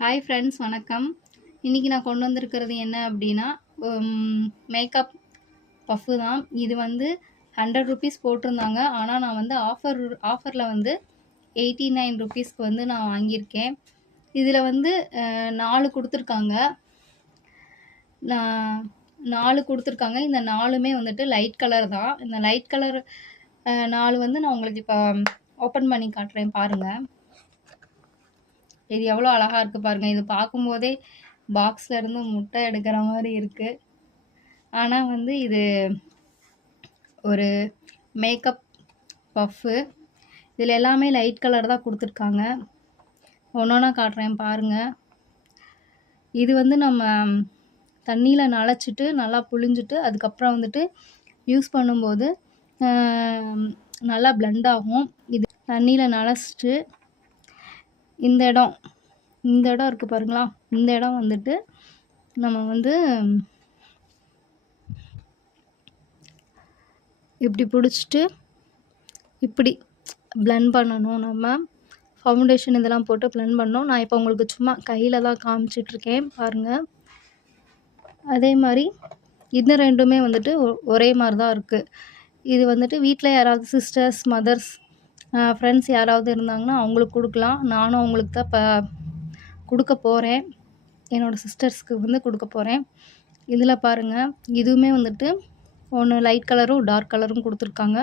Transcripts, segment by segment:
Hi friends, வணக்கம். இன்றைக்கி நான் கொண்டு வந்திருக்கிறது என்ன அப்படின்னா, மேக்கப் பஃப்பு தான். இது வந்து 100 ருபீஸ் போட்டிருந்தாங்க. ஆனால் நான் வந்து ஆஃபரில் வந்து 89 ருபீஸ்க்கு வந்து நான் வாங்கியிருக்கேன். இதில் வந்து 4 கொடுத்துருக்காங்க. நான் 4 கொடுத்துருக்காங்க. இந்த 4மே வந்துட்டு லைட் கலர் தான். இந்த லைட் கலர் 4 வந்து நான் உங்களுக்கு இப்போ ஓப்பன் பண்ணி காட்டுறேன் பாருங்கள். இது எவ்வளோ அழகாக இருக்குது பாருங்கள். இது பார்க்கும்போதே பாக்ஸில் இருந்து முட்டை எடுக்கிற மாதிரி இருக்குது. ஆனால் வந்து இது ஒரு மேக்கப் பஃப்பு. இதில் எல்லாமே லைட் கலர் தான் கொடுத்துருக்காங்க. ஒன்றா காட்டுறேன் பாருங்கள். இது வந்து நம்ம தண்ணியில் நனைச்சிட்டு நல்லா புழிஞ்சிட்டு அதுக்கப்புறம் வந்துட்டு யூஸ் பண்ணும்போது நல்லா பிளெண்ட் ஆகும். இது தண்ணியில் நனைச்சிட்டு இந்த இடம் இருக்குது பாருங்களா. இந்த இடம் வந்துட்டு நம்ம வந்து இப்படி பிடிச்சிட்டு இப்படி பிளெண்ட் பண்ணணும். நம்ம ஃபவுண்டேஷன் இதெல்லாம் போட்டு பிளெண்ட் பண்ணணும். நான் இப்போ உங்களுக்கு சும்மா கையில் தான் காமிச்சிட்ருக்கேன் பாருங்கள். அதே மாதிரி இந்த ரெண்டுமே வந்துட்டு ஒரே மாதிரி தான் இருக்குது. இது வந்துட்டு வீட்டில் யாராவது சிஸ்டர்ஸ், மதர்ஸ், ஃப்ரெண்ட்ஸ் யாராவது இருந்தாங்கன்னா அவங்களுக்கு கொடுக்கலாம். நானும் அவங்களுக்கு தான் இப்போ கொடுக்க போகிறேன். என்னோடய சிஸ்டர்ஸ்க்கு வந்து கொடுக்க போகிறேன். இதில் பாருங்கள், இதுவுமே வந்துட்டு ஒன்று லைட் கலரும் டார்க் கலரும் கொடுத்துருக்காங்க.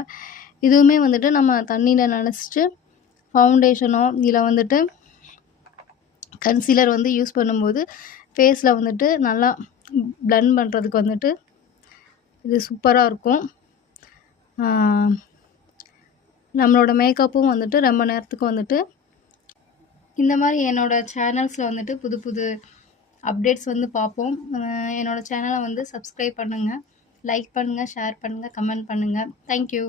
இதுவுமே வந்துட்டு நம்ம தண்ணியில் நனைச்சிட்டு ஃபவுண்டேஷனோ இல்லை வந்துட்டு கன்சீலர் வந்து யூஸ் பண்ணும்போது ஃபேஸில் வந்துட்டு நல்லா பிளெண்ட் பண்ணுறதுக்கு வந்துட்டு இது சூப்பராக இருக்கும். நம்மளோட மேக்கப்பும் வந்துட்டு ரொம்ப நேரத்துக்கு வந்துட்டு இந்த மாதிரி என்னோடய சேனல்ஸில் வந்துட்டு புது புது அப்டேட்ஸ் வந்து பார்ப்போம். என்னோடய சேனலை வந்து சப்ஸ்கிரைப் பண்ணுங்கள், லைக் பண்ணுங்கள், ஷேர் பண்ணுங்கள், கமெண்ட் பண்ணுங்கள். தேங்க்யூ.